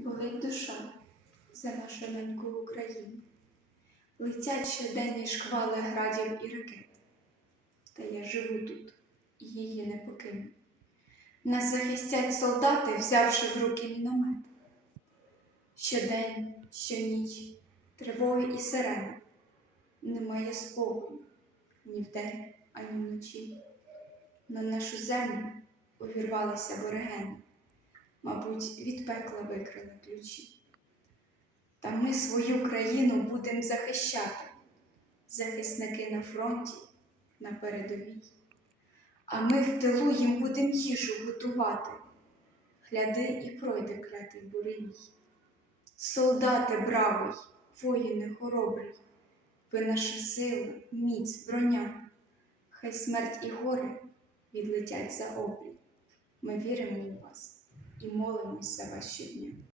Болить душа за нашу неньку Україну. Летять щоденні шквали градів і ракет. Та я живу тут і її не покину. Нас захистять солдати, взявши в руки міномет. Щодень, щоніч, тривоги і сирени. Немає спокою ні вдень, ані вночі. На нашу землю увірвалися аборигени, мабуть, від пекла викрили ключі. Та ми свою країну будемо захищати, захисники на фронті, на передовій. А ми в тилу їм будем їжу готувати. Гляди і пройде клятий буревій. Солдати бравий, воїни хоробрий, ви наша сила, міць, броня. Хай смерть і горе відлетять за обрій. Ми віримо у вас і молимось за вас щодня.